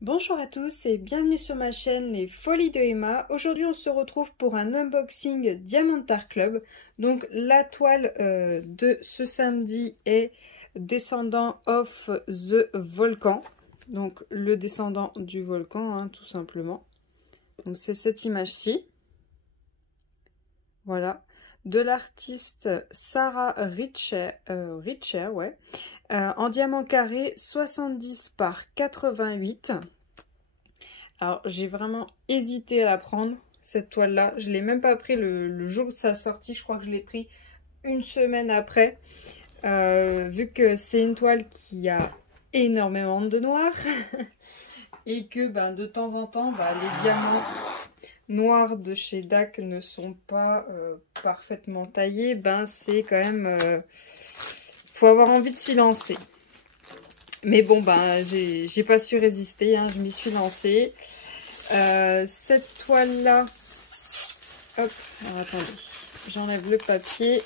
Bonjour à tous et bienvenue sur ma chaîne Les Folies de Emma. Aujourd'hui on se retrouve pour un unboxing Diamantar Club. Donc la toile de ce samedi est Descendant of the Volcan. Donc le descendant du volcan, hein, tout simplement. Donc c'est cette image-ci. Voilà. De l'artiste Sarah Richer, ouais. En diamant carré 70 par 88. Alors j'ai vraiment hésité à la prendre, cette toile là. Je ne l'ai même pas pris le jour de sa sortie, je crois que je l'ai pris une semaine après. Vu que c'est une toile qui a énormément de noir. Et que de temps en temps, les diamants noirs de chez DAC ne sont pas parfaitement taillés. C'est quand même... faut avoir envie de s'y lancer. Mais bon, j'ai pas su résister, hein, je m'y suis lancée. Cette toile-là... Hop, alors attendez, j'enlève le papier,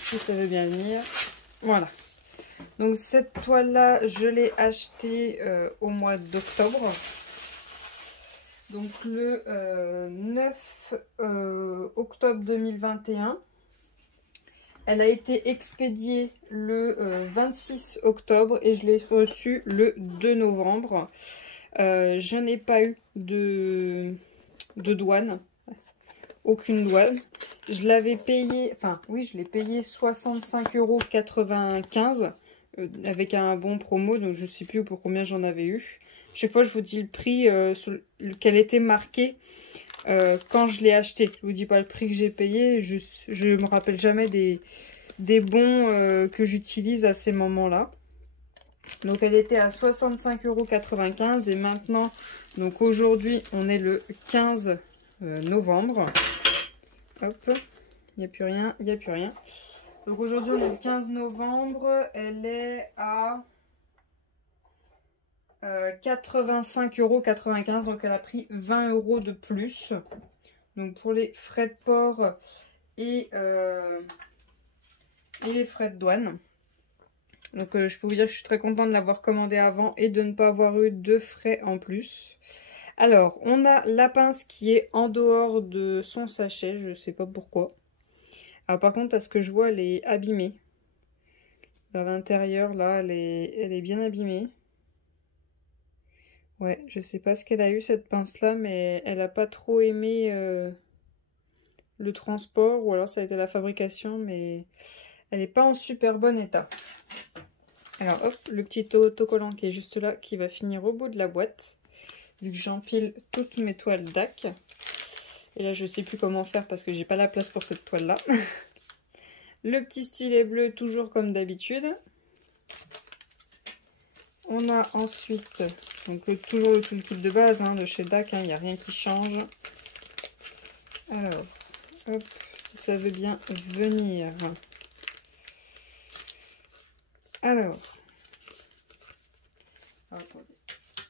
si ça veut bien venir. Voilà. Donc cette toile-là, je l'ai achetée au mois d'octobre. Donc le 9 octobre 2021. Elle a été expédiée le 26 octobre et je l'ai reçue le 2 novembre. Je n'ai pas eu de douane, aucune douane. Je l'avais payé, enfin oui, je l'ai payé 65,95 € avec un bon promo, donc je ne sais plus pour combien j'en avais eu. Chaque fois, je vous dis le prix sur lequel était marqué quand je l'ai acheté. Je vous dis pas le prix que j'ai payé, je me rappelle jamais des bons que j'utilise à ces moments-là. Donc elle était à 65,95 € et maintenant, donc aujourd'hui, on est le 15 novembre. Hop, il n'y a plus rien, il n'y a plus rien. Donc aujourd'hui, on est le 15 novembre, elle est à 85,95 €, donc elle a pris 20 € de plus. Donc pour les frais de port et les frais de douane. Donc je peux vous dire que je suis très contente de l'avoir commandé avant et de ne pas avoir eu de frais en plus. Alors, on a la pince qui est en dehors de son sachet, je ne sais pas pourquoi. Alors par contre, à ce que je vois, elle est abîmée. Dans l'intérieur, là, elle est bien abîmée. Ouais, je sais pas ce qu'elle a eu cette pince-là, mais elle n'a pas trop aimé le transport, ou alors ça a été la fabrication, mais elle n'est pas en super bon état. Alors hop, le petit autocollant qui est juste là, qui va finir au bout de la boîte, vu que j'empile toutes mes toiles DAC. Et là je sais plus comment faire parce que j'ai pas la place pour cette toile là. Le petit stylet bleu, toujours comme d'habitude. On a ensuite donc toujours le toolkit de base de chez DAC, il n'y a rien qui change. Alors, hop, si ça veut bien venir. Alors, attendez,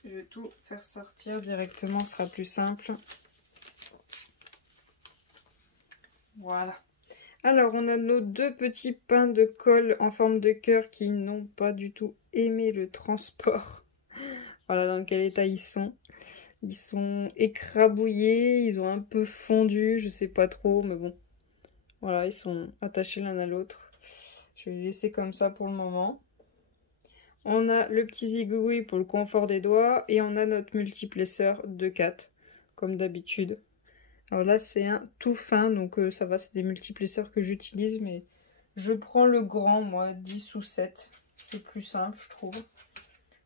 je vais tout faire sortir directement, ce sera plus simple. Voilà. Alors, on a nos deux petits pains de colle en forme de cœur qui n'ont pas du tout aimé le transport. Voilà dans quel état ils sont. Ils sont écrabouillés, ils ont un peu fondu, je sais pas trop, mais bon. Voilà, ils sont attachés l'un à l'autre. Je vais les laisser comme ça pour le moment. On a le petit zigouille pour le confort des doigts et on a notre multiplesseur de 4, comme d'habitude. Alors là, c'est un tout fin, donc ça va, c'est des multiplesseurs que j'utilise, mais je prends le grand, moi, 10 ou 7. C'est plus simple, je trouve.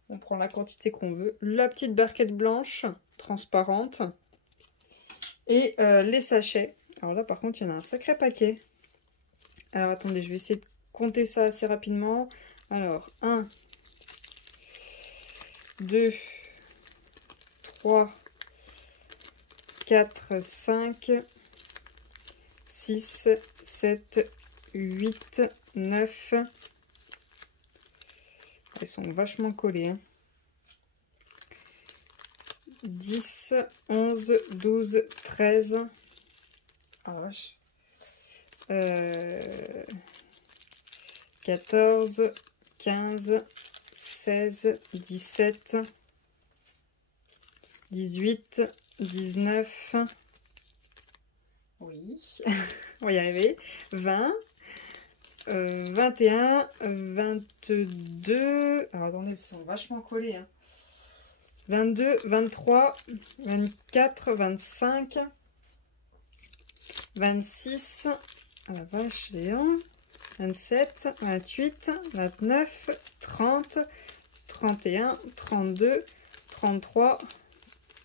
On prend la quantité qu'on veut. La petite barquette blanche, transparente. Et les sachets. Alors là, par contre, il y en a un sacré paquet. Alors, attendez, je vais essayer de compter ça assez rapidement. Alors, 1, 2, 3, 4, 5, 6, 7, 8, 9. Ils sont vachement collés. 10, 11, 12, 13. Ah vache. 14, 15, 16, 17. 18, 19, oui, on va y arriver, 20, 21, 22, alors attendez, ils sont vachement collés, hein. 22, 23, 24, 25, 26, ah la vache, Léon, 27, 28, 29, 30, 31, 32, 33,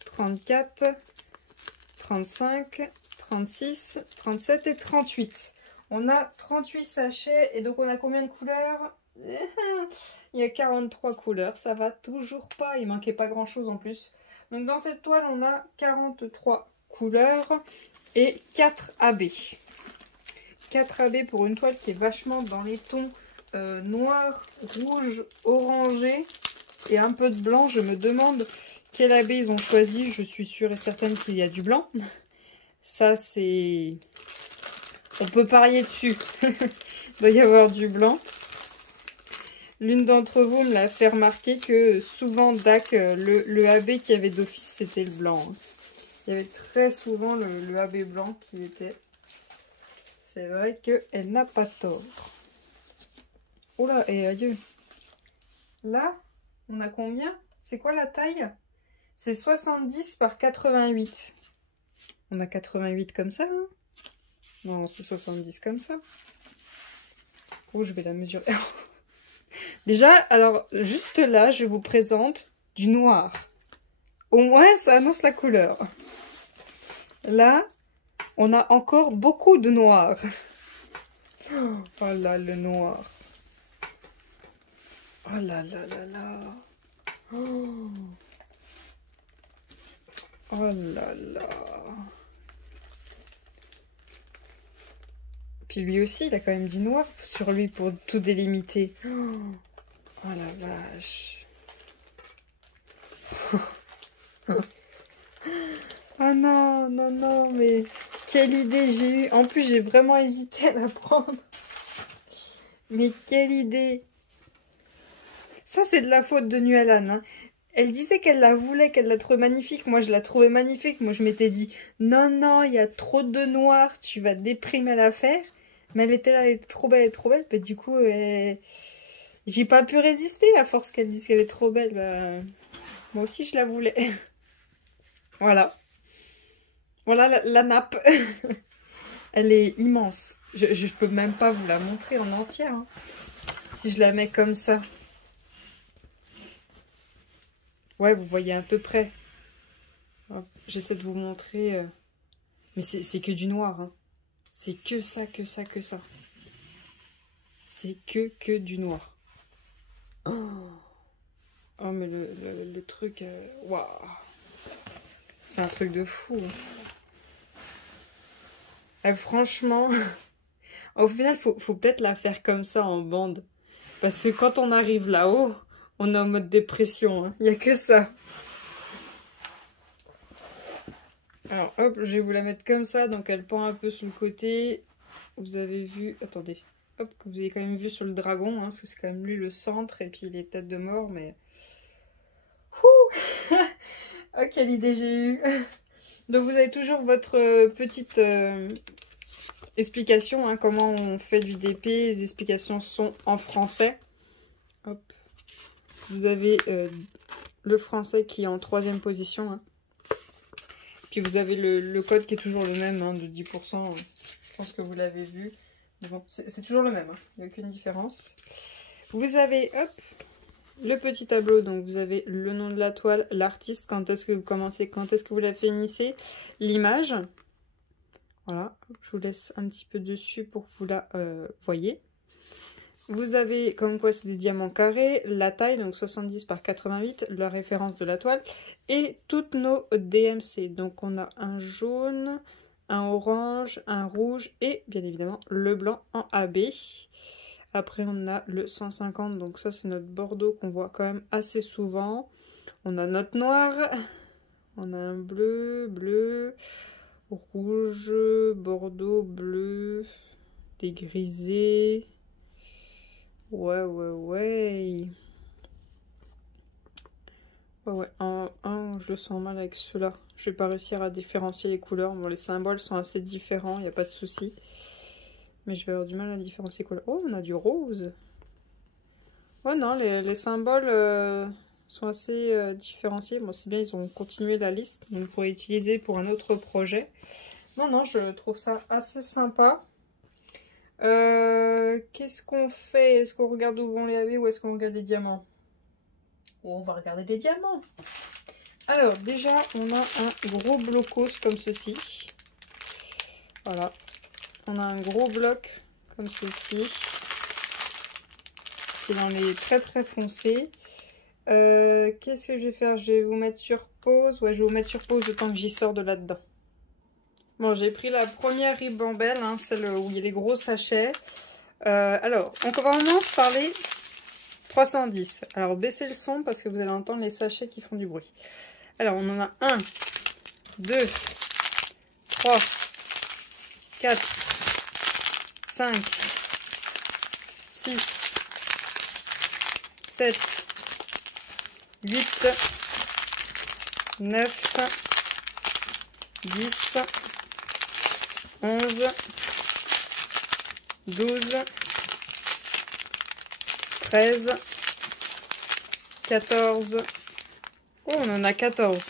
34, 35, 36, 37 et 38. On a 38 sachets et donc on a combien de couleurs? Il y a 43 couleurs, ça va toujours pas, il manquait pas grand chose en plus. Donc dans cette toile on a 43 couleurs et 4 AB. 4 AB pour une toile qui est vachement dans les tons noir, rouge, orangé et un peu de blanc. Je me demande quel AB ils ont choisi, je suis sûre et certaine qu'il y a du blanc. Ça c'est... on peut parier dessus. Il doit y avoir du blanc. L'une d'entre vous me l'a fait remarquer que souvent DAC, le AB qui avait d'office, c'était le blanc. Il y avait très souvent le AB blanc qui était. C'est vrai qu'elle n'a pas tort. Oh là, et adieu. Là, on a combien? C'est quoi la taille? C'est 70 par 88. On a 88 comme ça, hein? Non, c'est 70 comme ça. Oh, je vais la mesurer. Déjà, alors, juste là, je vous présente du noir. Au moins, ça annonce la couleur. Là, on a encore beaucoup de noir. Oh là, le noir. Oh là là là là. Oh, oh là là. Puis lui aussi, il a quand même du noir sur lui pour tout délimiter. Oh la vache. Oh non, non, non, mais quelle idée j'ai eue. En plus, j'ai vraiment hésité à la prendre. Mais quelle idée. Ça, c'est de la faute de Nualan, hein. Elle disait qu'elle la voulait, qu'elle la trouvait magnifique. Moi, je la trouvais magnifique. Moi, je m'étais dit, non, non, il y a trop de noir, tu vas déprimer l'affaire. Mais elle était là, elle était trop belle, elle est trop belle. Bah, du coup, j'ai pas pu résister à force qu'elle dise qu'elle est trop belle. Bah, moi aussi, je la voulais. Voilà. Voilà la nappe. Elle est immense. Je peux même pas vous la montrer en entière, hein, si je la mets comme ça. Ouais, vous voyez à peu près. J'essaie de vous montrer. Mais c'est que du noir, hein. C'est que ça, que ça, que ça. C'est que du noir. Oh, oh mais le truc... waouh. C'est un truc de fou. Franchement, au final, faut peut-être la faire comme ça en bande. Parce que quand on arrive là-haut, on est en mode dépression, hein. Il n'y a que ça. Alors, hop, je vais vous la mettre comme ça. Donc, elle pend un peu sur le côté. Vous avez vu... Attendez. Hop, que vous avez quand même vu sur le dragon. Hein, parce que c'est quand même lui le centre. Et puis, les têtes de mort. Mais... Ouh. Oh, quelle idée j'ai eue. Donc, vous avez toujours votre petite... explication, hein, comment on fait du DP. Les explications sont en français. Hop. Vous avez le français qui est en 3e position. Hein. Puis vous avez le code qui est toujours le même, hein, de 10%. Je pense que vous l'avez vu. Mais bon, c'est toujours le même. Hein. Il n'y a aucune différence. Vous avez, hop, le petit tableau. Donc vous avez le nom de la toile, l'artiste, quand est-ce que vous commencez, quand est-ce que vous la finissez, l'image. Voilà, je vous laisse un petit peu dessus pour que vous la voyez. Vous avez, comme quoi c'est des diamants carrés, la taille, donc 70 par 88, la référence de la toile, et toutes nos DMC. Donc on a un jaune, un orange, un rouge, et bien évidemment le blanc en AB. Après on a le 150, donc ça c'est notre bordeaux qu'on voit quand même assez souvent. On a notre noir, on a un bleu, bleu... rouge, bordeaux, bleu, des grisés. Ouais, ouais, ouais. Ouais, ouais. Donc je le sens mal avec ceux-là. Je vais pas réussir à différencier les couleurs. Bon, les symboles sont assez différents, il n'y a pas de souci. Mais je vais avoir du mal à différencier les couleurs. Oh, on a du rose. Oh non, les symboles sont assez différenciés. Bon, c'est bien, ils ont continué la liste. Donc on pourrait utiliser pour un autre projet. Non, non, je trouve ça assez sympa. Qu'est-ce qu'on fait? Est-ce qu'on regarde où vont les AB ou est-ce qu'on regarde les diamants? Oh, on va regarder les diamants. Alors, déjà, on a un gros blocos comme ceci. Voilà. On a un gros bloc comme ceci. Qui est dans les très très foncés. Qu'est-ce que je vais faire? Je vais vous mettre sur pause. Ouais, je vais vous mettre sur pause le temps que j'y sors de là-dedans. Bon, j'ai pris la première ribambelle, hein, celle où il y a les gros sachets. Alors, on commence par les 310. Alors, baissez le son parce que vous allez entendre les sachets qui font du bruit. Alors, on en a 1, 2, 3, 4, 5, 6, 7, 8, 9, 10, 11, 12, 13, 14. Oh, on en a 14.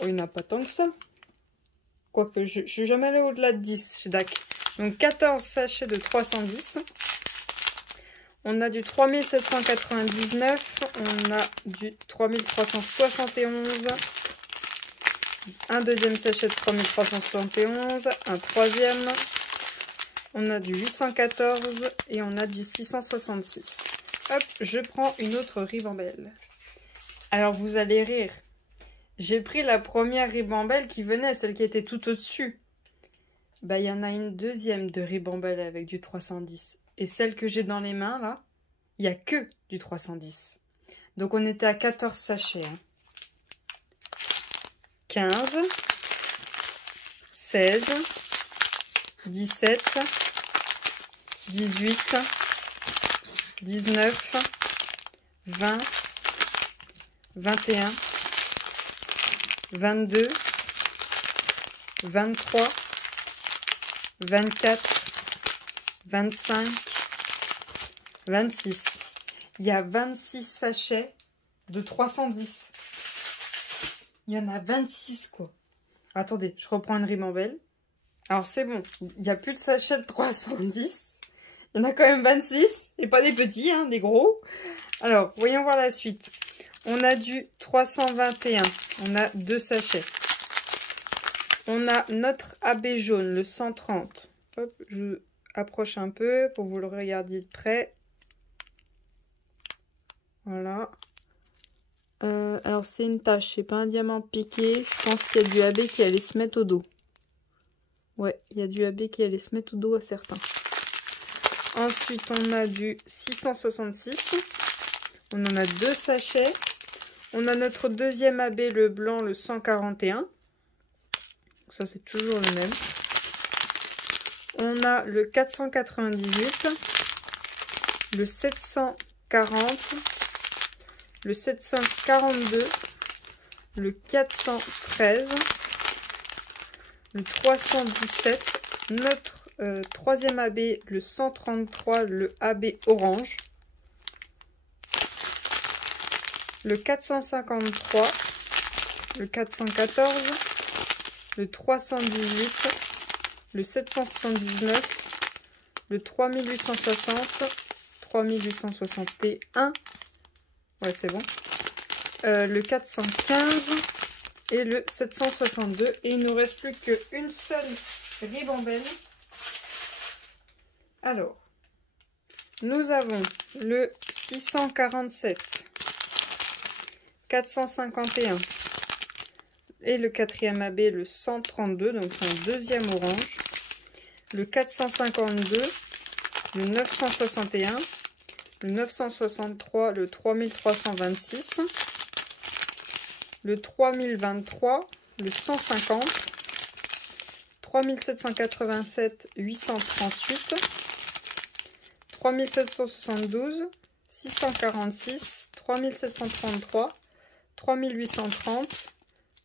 Oh, il n'y en a pas tant que ça. Quoique, je suis jamais allée au-delà de 10 chez DAC. Donc, 14 sachets de 310. On a du 3799. On a du 3371. Un deuxième sachet de 3371. Un troisième. On a du 814 et on a du 666. Hop, je prends une autre ribambelle. Alors vous allez rire. J'ai pris la première ribambelle qui venait, celle qui était tout au-dessus. Bah, il y en a une deuxième de ribambelle avec du 310. Et celle que j'ai dans les mains, là, il n'y a que du 310. Donc on était à 14 sachets. Hein. 15, 16, 17, 18, 19, 20, 21, 22, 23, 24, 25, 26. Il y a 26 sachets de 310. Il y en a 26 quoi. Attendez, je reprends une ribambelle. Alors c'est bon, il n'y a plus de sachets de 310. Il y en a quand même 26. Et pas des petits, hein, des gros. Alors, voyons voir la suite. On a du 321. On a 2 sachets. On a notre AB jaune, le 130. Hop, je approche un peu pour que vous le regardiez de près. Voilà. Alors c'est une tache, c'est pas un diamant piqué. Je pense qu'il y a du AB qui allait se mettre au dos. Ouais, il y a du AB qui allait se mettre au dos à certains. Ensuite, on a du 666. On en a 2 sachets. On a notre deuxième AB, le blanc, le 141. Ça, c'est toujours le même. On a le 498. Le 740. Le 742. Le 413. Le 317. Notre troisième AB, le 133, le AB orange. Le 453, le 414, le 318, le 779, le 3860, 3861, ouais c'est bon, le 415 et le 762. Et il ne nous reste plus qu'une seule ribambelle. Alors, nous avons le 647, 451 et le quatrième AB, le 132, donc c'est un deuxième orange, le 452, le 961, le 963, le 3326, le 3023, le 150, 3787, 838, 3772, 646, 3733, 3830,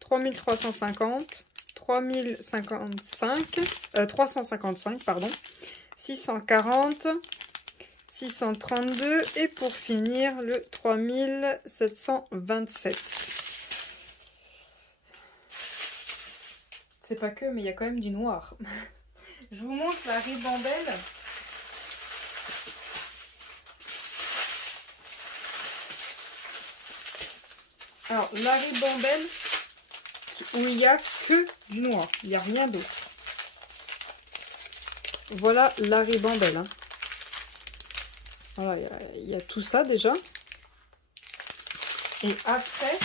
3350, 3055, 355, pardon, 640, 632 et pour finir le 3727. C'est pas que, mais il y a quand même du noir. Je vous montre la ribambelle. Alors, la ribambelle où il n'y a que du noir, il n'y a rien d'autre. Voilà la ribambelle. Hein. Voilà, il y a tout ça déjà. Et après,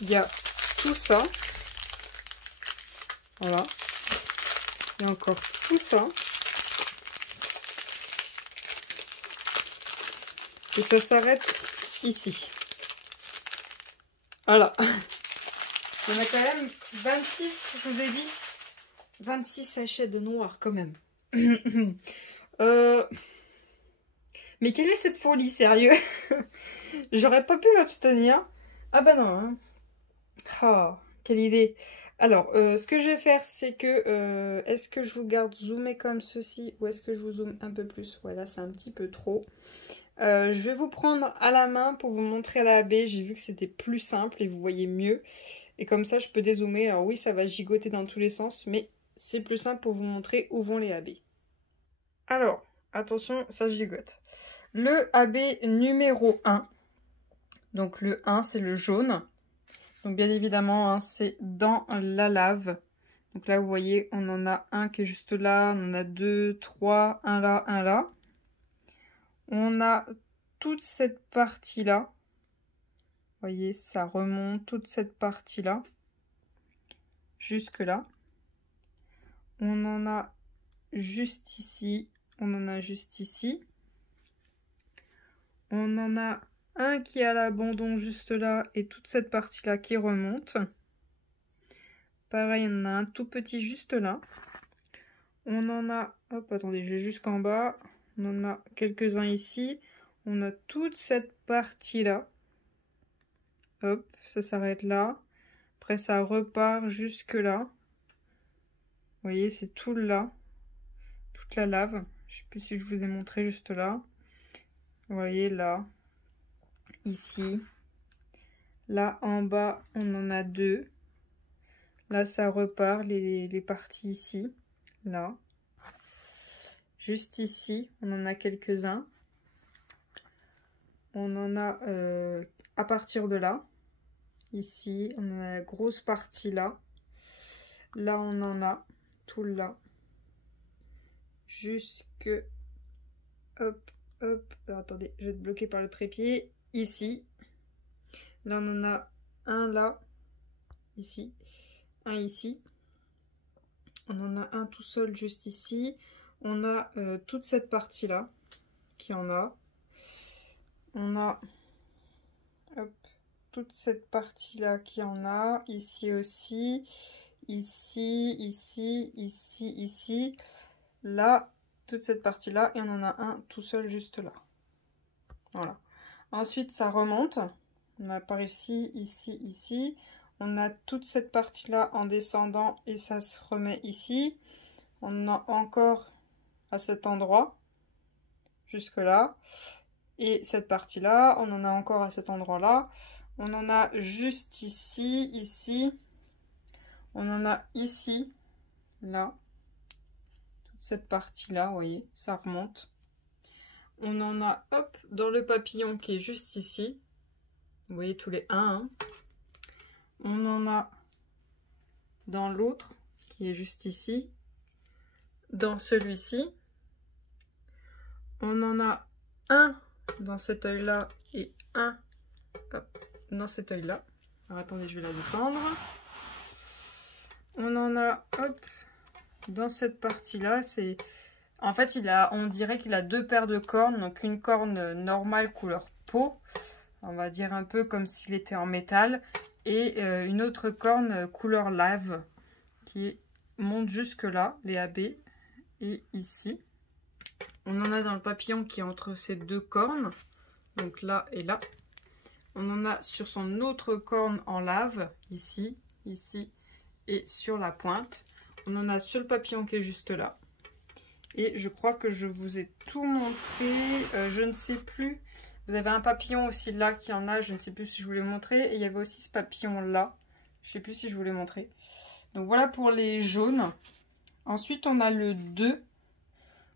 il y a tout ça. Voilà. Il y a encore tout ça. Et ça s'arrête ici. Voilà. Il y en a quand même 26, je vous ai dit. 26 sachets de noir quand même. Mais quelle est cette folie, sérieux? J'aurais pas pu m'abstenir. Ah bah non. Hein. Oh, quelle idée. Alors, ce que je vais faire, c'est que... est-ce que je vous garde zoomé comme ceci ou est-ce que je vous zoome un peu plus? Ouais, là, c'est un petit peu trop. Je vais vous prendre à la main pour vous montrer à la baie. J'ai vu que c'était plus simple et vous voyez mieux. Et comme ça, je peux dézoomer. Alors oui, ça va gigoter dans tous les sens, mais c'est plus simple pour vous montrer où vont les AB. Alors, attention, ça gigote. Le AB numéro 1. Donc le 1, c'est le jaune. Donc bien évidemment, hein, c'est dans la lave. Donc là, vous voyez, on en a un qui est juste là. On en a 2, 3, un là, un là. On a toute cette partie-là. Vous voyez, ça remonte toute cette partie-là. Jusque là. On en a juste ici. On en a juste ici. On en a un qui est à l'abandon juste là. Et toute cette partie-là qui remonte. Pareil, on en a un tout petit juste là. On en a... Hop, attendez, je vais jusqu'en bas. On en a quelques-uns ici. On a toute cette partie-là. Hop, ça s'arrête là. Après, ça repart jusque là. Vous voyez, c'est tout là. Toute la lave. Je sais plus si je vous ai montré juste là. Vous voyez, là. Ici. Là, en bas, on en a 2. Là, ça repart, les parties ici. Là. Juste ici, on en a quelques-uns. On en a à partir de là. Ici, on a la grosse partie là. Là, on en a tout là. Jusque... Hop, hop. Alors, attendez, je vais être bloqué par le trépied. Ici. Là, on en a un là. Ici. Un ici. On en a un tout seul juste ici. On a toute cette partie là qui en a. On a hop, toute cette partie là qui en a. Ici aussi. Ici, ici, ici, ici. Là, toute cette partie là. Et on en a un tout seul juste là. Voilà. Ensuite, ça remonte. On a par ici, ici, ici. On a toute cette partie là en descendant et ça se remet ici. On en a encore à cet endroit, jusque là. Et cette partie là, on en a encore à cet endroit là. On en a juste ici, ici. On en a ici, là. Toute cette partie là, vous voyez, ça remonte. On en a, hop, dans le papillon qui est juste ici. Vous voyez tous les 1. Hein. On en a dans l'autre qui est juste ici. Dans celui-ci. On en a un dans cet œil là et un dans cet œil là. Alors attendez, je vais la descendre. On en a hop dans cette partie là. C'est en fait on dirait qu'il a 2 paires de cornes, donc une corne normale couleur peau, on va dire un peu comme s'il était en métal, et une autre corne couleur lave qui monte jusque là, les AB, et ici. On en a dans le papillon qui est entre ces 2 cornes, donc là et là. On en a sur son autre corne en lave, ici, ici, et sur la pointe. On en a sur le papillon qui est juste là. Et je crois que je vous ai tout montré. Je ne sais plus. Vous avez un papillon aussi là qui en a. Je ne sais plus si je vous l'ai montré. Et il y avait aussi ce papillon là. Je ne sais plus si je vous l'ai montré. Donc voilà pour les jaunes. Ensuite, on a le 2.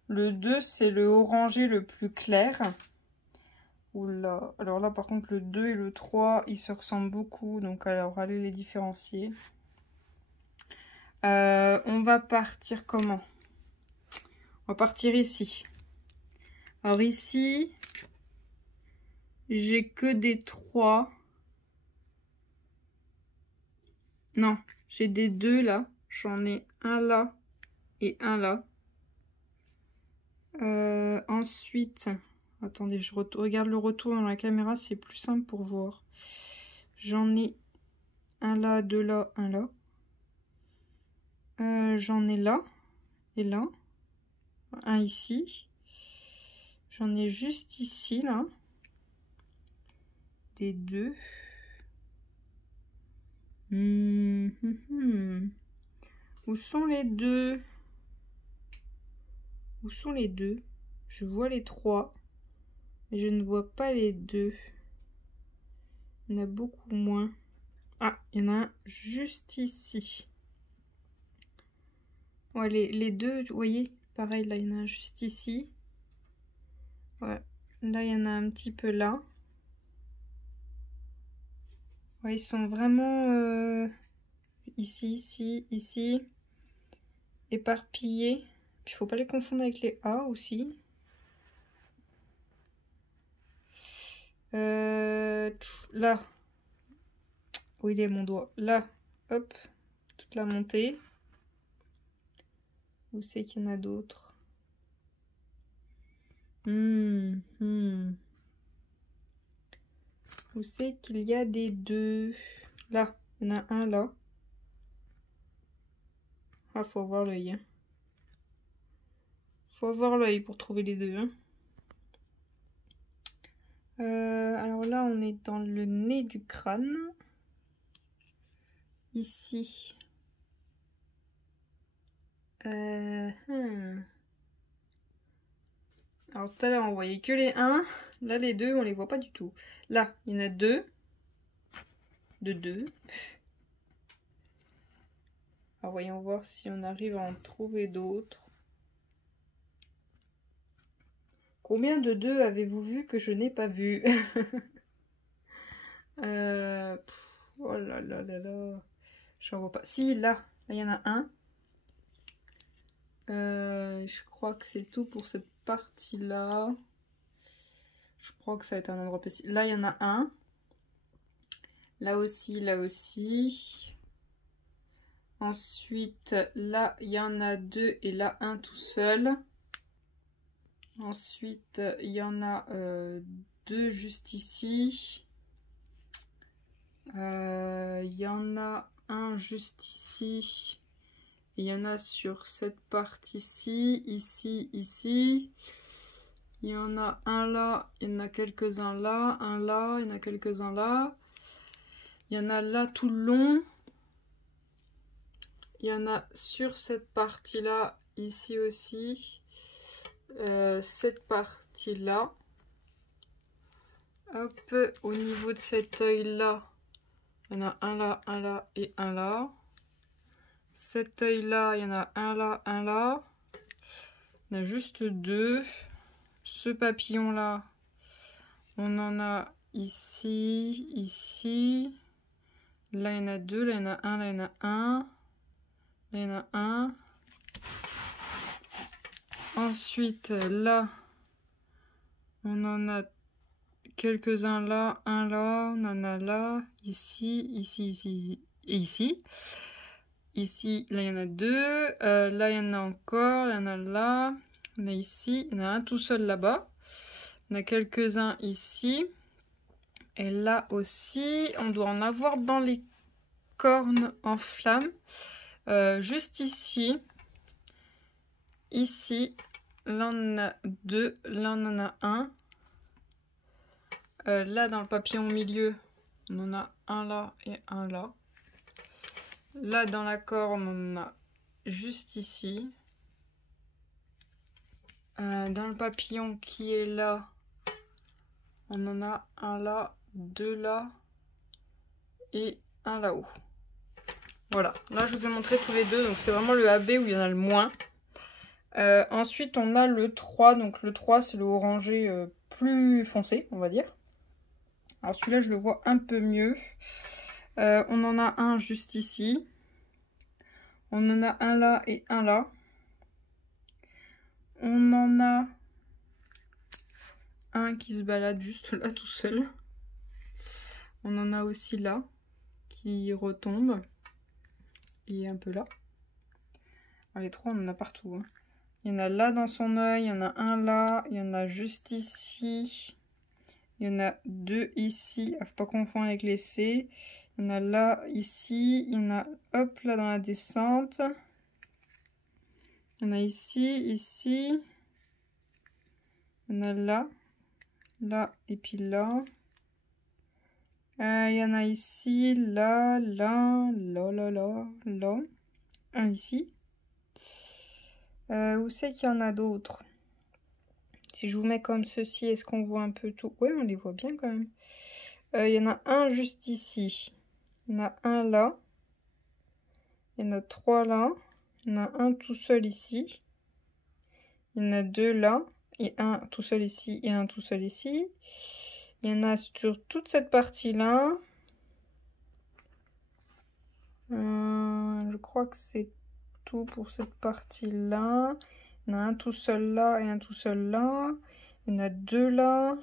Le 2, c'est le orangé le plus clair. Oula. Alors là, par contre, le 2 et le 3, ils se ressemblent beaucoup. Donc, alors, allez les différencier. On va partir comment? On va partir ici. Alors ici, j'ai que des 3. Non, j'ai des 2 là. J'en ai un là et un là. Ensuite, attendez, je regarde le retour dans la caméra, c'est plus simple pour voir. J'en ai un là, 2 là, un là. J'en ai là et là. Un ici. J'en ai juste ici, là. Des 2. Où sont les 2? Où sont les 2? Je vois les 3. Mais je ne vois pas les 2. Il y en a beaucoup moins. Ah, il y en a un juste ici. Ouais, les 2, vous voyez, pareil, là, il y en a un juste ici. Ouais, là, il y en a un petit peu là. Ouais, ils sont vraiment ici, ici, ici, éparpillés. Puis, il faut pas les confondre avec les A aussi. Là. Où il est mon doigt? Là, hop, toute la montée. Où c'est qu'il y en a d'autres? Où c'est qu'il y a des 2? Là, il y en a un là. Ah, faut avoir l'œil. Hein. Faut avoir l'œil pour trouver les 2. Hein. Alors là, on est dans le nez du crâne. Ici. Alors tout à l'heure, on voyait que les 1. Là, les 2, on les voit pas du tout. Là, il y en a 2. De 2. Alors voyons voir si on arrive à en trouver d'autres. Combien de 2 avez-vous vu que je n'ai pas vu? Oh là là là là. J'en vois pas. Si, là il y en a un. Je crois que c'est tout pour cette partie-là. Je crois que ça va être un endroit précis. Là, il y en a un. Là aussi, là aussi. Ensuite, là, il y en a 2 et là, un tout seul. Ensuite, il y en a 2 juste ici. Il y en a un juste ici. Il y en a sur cette partie-ci, ici, ici. Il y en a un là, il y en a quelques-uns là, un là, il y en a quelques-uns là. Il y en a là tout le long. Il y en a sur cette partie-là, ici aussi. Cette partie-là. Hop, au niveau de cet œil-là, il y en a un là et un là. Cet œil-là, il y en a un là. On a juste 2. Ce papillon-là, on en a ici, ici. Là, il y en a 2. Là, il y en a un. Là, il y en a un. Là, il y en a un. Ensuite, là, on en a quelques-uns là. Un là. On en a là. Ici, ici, ici et ici. Ici, là, il y en a 2. Là, il y en a encore. Là, il y en a là. On a ici. Il y en a un tout seul là-bas. On a quelques-uns ici. Et là aussi, on doit en avoir dans les cornes en flamme. Juste ici. Ici. Là, on en a 2. Là, on en a un. là dans le papillon au milieu, on en a un là et un là. Là dans la corne, on en a juste ici. Dans le papillon qui est là, on en a un là, deux là et un là-haut. Voilà, là je vous ai montré tous les deux, donc c'est vraiment le AB où il y en a le moins. Ensuite on a le 3, donc le 3 c'est le orangé plus foncé, on va dire. Alors celui-là je le vois un peu mieux. On en a un juste ici. On en a un là et un là. On en a un qui se balade juste là tout seul. On en a aussi là qui retombe. Et un peu là. Alors, les trois on en a partout. Hein. Il y en a là dans son œil, il y en a un là, il y en a juste ici. Il y en a deux ici, faut pas confondre avec les C. Il y en a là, ici, il y en a hop là dans la descente. Il y en a ici, ici. Il y en a là, là et puis là. Il y en a ici, là, là, là, là, là, là. Un ici. Où c'est qu'il y en a d'autres? Si je vous mets comme ceci, est-ce qu'on voit un peu tout? Oui, on les voit bien quand même. Il y en a un juste ici. Il y en a un là. Il y en a trois là. Il y en a un tout seul ici. Il y en a deux là. Et un tout seul ici et un tout seul ici. Il y en a sur toute cette partie-là. Je crois que c'est tout pour cette partie-là. Il y en a un tout seul là et un tout seul là. Il y en a deux là.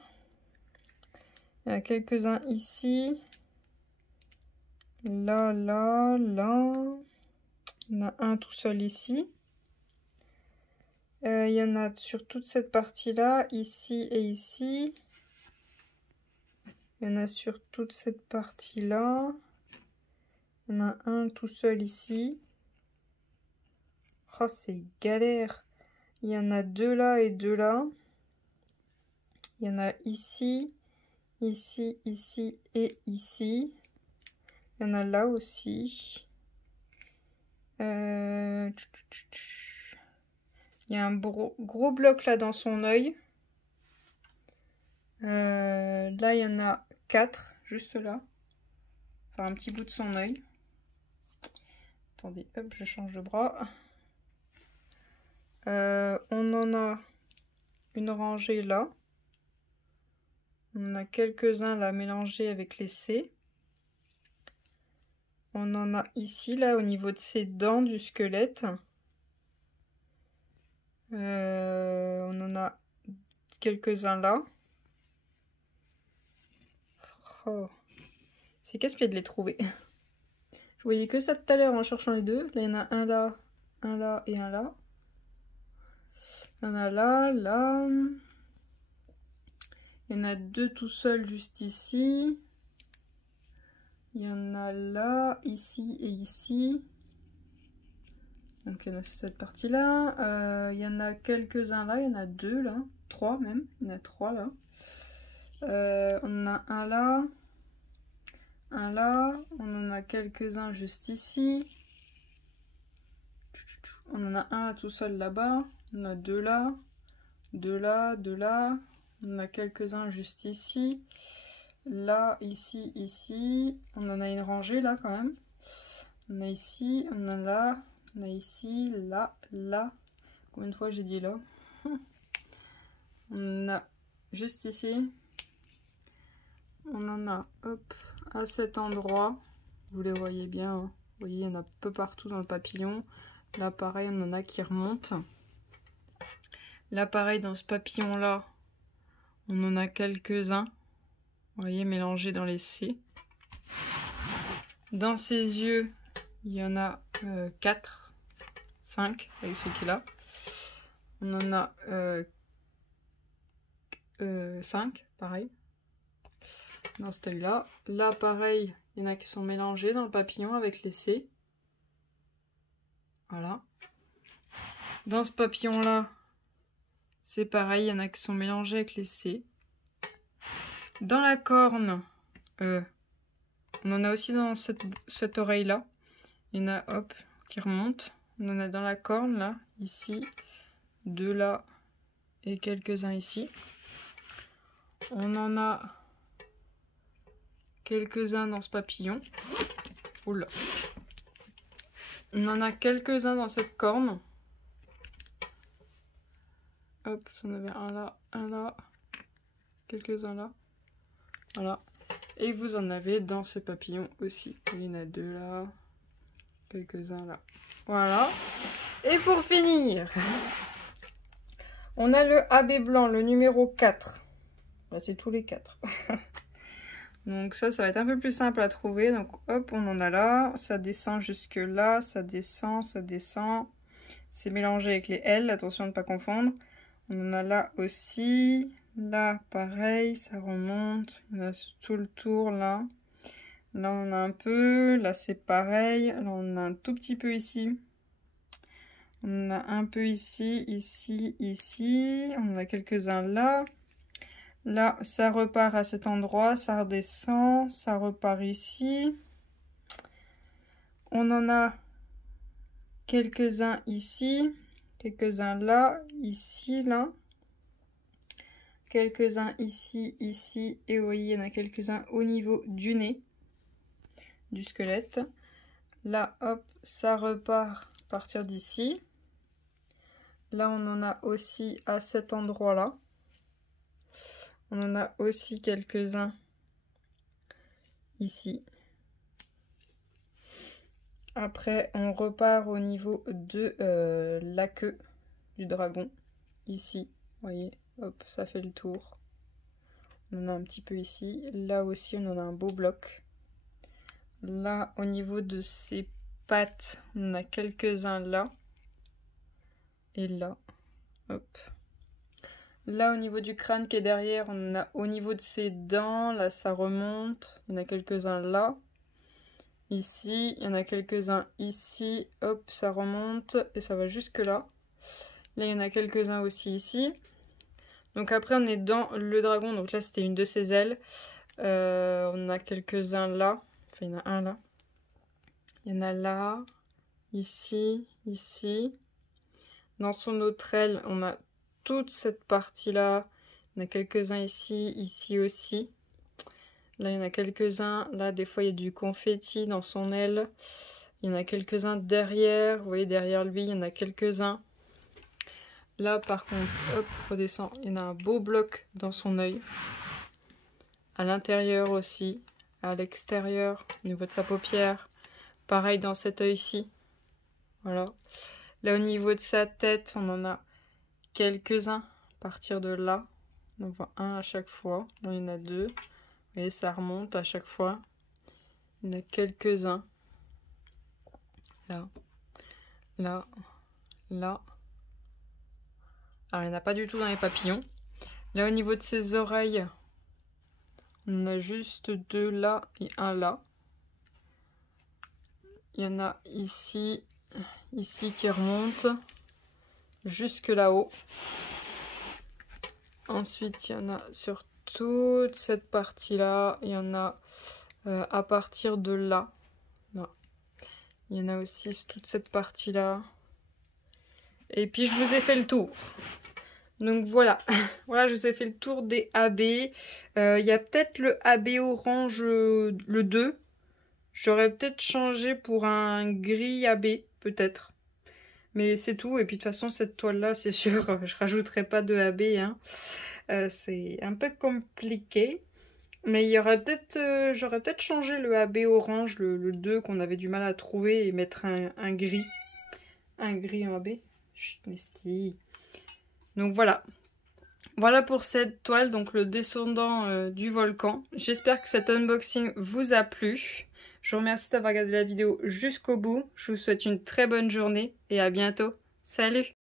Il y en a quelques-uns ici. Là, là, là. Il y en a un tout seul ici. Il y en a sur toute cette partie-là, ici et ici. Il y en a sur toute cette partie-là. Il y en a un tout seul ici. Oh, c'est galère. Il y en a deux là et deux là. Il y en a ici, ici, ici et ici. Il y en a là aussi. Il y a un gros bloc là dans son œil. Là, il y en a 4, juste là. Enfin, un petit bout de son œil. Attendez, hop, je change de bras. On en a une rangée là. On en a quelques-uns là mélangés avec les C. On en a ici, là, au niveau de ses dents du squelette. On en a quelques-uns là. Oh. C'est casse-pied de les trouver. Je voyais que ça tout à l'heure en cherchant les deux. Là, il y en a un là et un là. Il y en a là, là. Il y en a deux tout seuls juste ici. Il y en a là, ici et ici. Donc il y en a cette partie-là. Il y en a quelques-uns là. Il y en a deux là. Trois même. Il y en a trois là. On en a un là. Un là. On en a quelques-uns juste ici. On en a un tout seul là-bas. On en a deux là. Deux là. Deux là. On en a quelques-uns juste ici. Là, ici, ici. On en a une rangée là quand même. On a ici, on en a là. On a ici, là, là. Combien de fois j'ai dit là? On en a juste ici. On en a, hop, à cet endroit. Vous les voyez bien. Hein. Vous voyez, il y en a un peu partout dans le papillon. Là, pareil, on en a qui remontent. Là, pareil, dans ce papillon-là, on en a quelques-uns. Vous voyez, mélangés dans les C. Dans ses yeux, il y en a 4, 5 avec celui qui est là. On en a 5, pareil. Dans cet œil-là. Là, pareil, il y en a qui sont mélangés dans le papillon avec les C. Voilà. Dans ce papillon-là, c'est pareil, il y en a qui sont mélangés avec les C. Dans la corne, on en a aussi dans cette oreille-là. Il y en a, hop, qui remontent. On en a dans la corne, là, ici, 2 là, et quelques-uns ici. On en a quelques-uns dans ce papillon. Oula. On en a quelques-uns dans cette corne. Hop, j'en avais un là, quelques-uns là. Voilà. Et vous en avez dans ce papillon aussi. Il y en a 2 là, quelques-uns là. Voilà. Et pour finir, on a le AB blanc, le numéro 4. Bah, c'est tous les 4. Donc ça va être un peu plus simple à trouver. Donc hop, on en a là. Ça descend jusque là. Ça descend, ça descend. C'est mélangé avec les L. Attention de ne pas confondre. On en a là aussi. Là, pareil, ça remonte. On a tout le tour là. Là, on en a un peu. Là, c'est pareil. Là, on a un tout petit peu ici. On en a un peu ici, ici, ici. On en a quelques-uns là. Là, ça repart à cet endroit. Ça redescend. Ça repart ici. On en a quelques-uns ici. Quelques-uns là. Ici, là. Quelques-uns ici, ici, et vous voyez, il y en a quelques-uns au niveau du nez, du squelette. Là, hop, ça repart à partir d'ici. Là, on en a aussi à cet endroit-là. On en a aussi quelques-uns ici. Après, on repart au niveau de la queue du dragon, ici, vous voyez. Hop, ça fait le tour. On en a un petit peu ici. Là aussi, on en a un beau bloc. Là, au niveau de ses pattes, on en a quelques-uns là. Et là. Hop. Là, au niveau du crâne qui est derrière, on en a au niveau de ses dents. Là, ça remonte. Il y en a quelques-uns là. Ici, il y en a quelques-uns ici. Hop, ça remonte. Et ça va jusque là. Là, il y en a quelques-uns aussi ici. Donc après on est dans le dragon, donc là c'était une de ses ailes. On a quelques-uns là, enfin il y en a un là. Il y en a là, ici, ici. Dans son autre aile, on a toute cette partie-là. Il y en a quelques-uns ici, ici aussi. Là il y en a quelques-uns, là des fois il y a du confetti dans son aile. Il y en a quelques-uns derrière, vous voyez derrière lui il y en a quelques-uns. Là, par contre, hop, redescend. Il y en a un beau bloc dans son œil. À l'intérieur aussi. À l'extérieur, au niveau de sa paupière. Pareil dans cet œil-ci. Voilà. Là, au niveau de sa tête, on en a quelques-uns. À partir de là. On en voit un à chaque fois. Là, il y en a 2. Vous voyez, ça remonte à chaque fois. Il y en a quelques-uns. Là. Là. Là. Alors, il n'y en a pas du tout dans les papillons. Là, au niveau de ses oreilles, on a juste 2 là et un là. Il y en a ici, ici qui remonte jusque là-haut. Ensuite, il y en a sur toute cette partie-là. Il y en a à partir de là. Là. Il y en a aussi sur toute cette partie-là. Et puis, je vous ai fait le tour. Donc voilà, voilà, je vous ai fait le tour des AB. Il y a peut-être le AB orange, le 2. J'aurais peut-être changé pour un gris AB, peut-être. Mais c'est tout. Et puis de toute façon, cette toile-là, c'est sûr, je rajouterai pas de AB. Hein. C'est un peu compliqué. Mais il y aurait peut-être, j'aurais peut-être changé le AB orange, le 2, qu'on avait du mal à trouver, et mettre un gris. Un gris en AB. Chut, Nesty. Donc voilà. Voilà pour cette toile, donc le descendant du volcan. J'espère que cet unboxing vous a plu. Je vous remercie d'avoir regardé la vidéo jusqu'au bout. Je vous souhaite une très bonne journée et à bientôt. Salut!